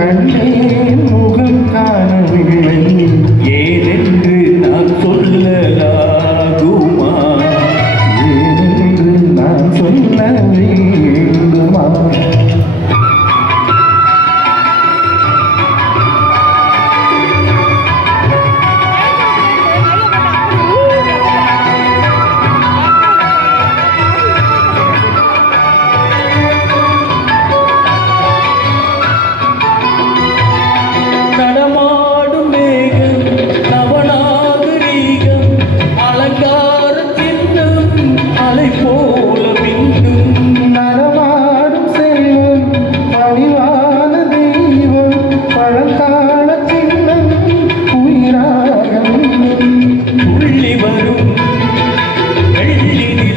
கண்ணே முகம் காணவே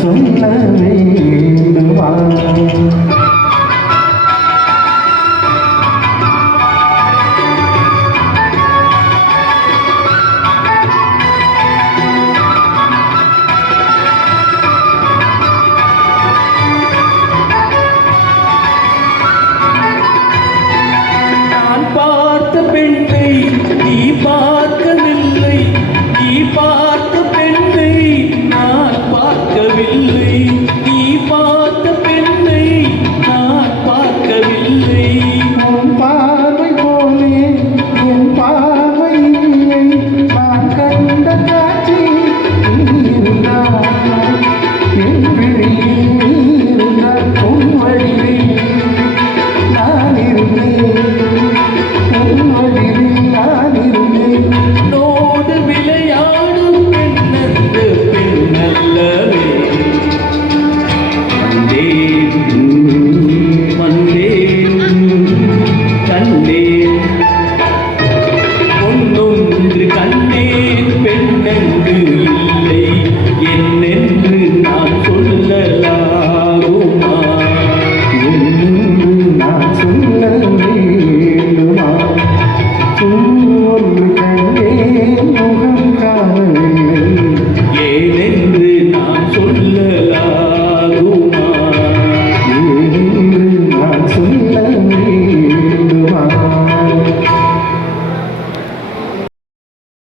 சொல்ல வேண்டுமா பார்த்த பெண்ணை நீ பார்க்கவில்லை நீ பார்க்க Oh,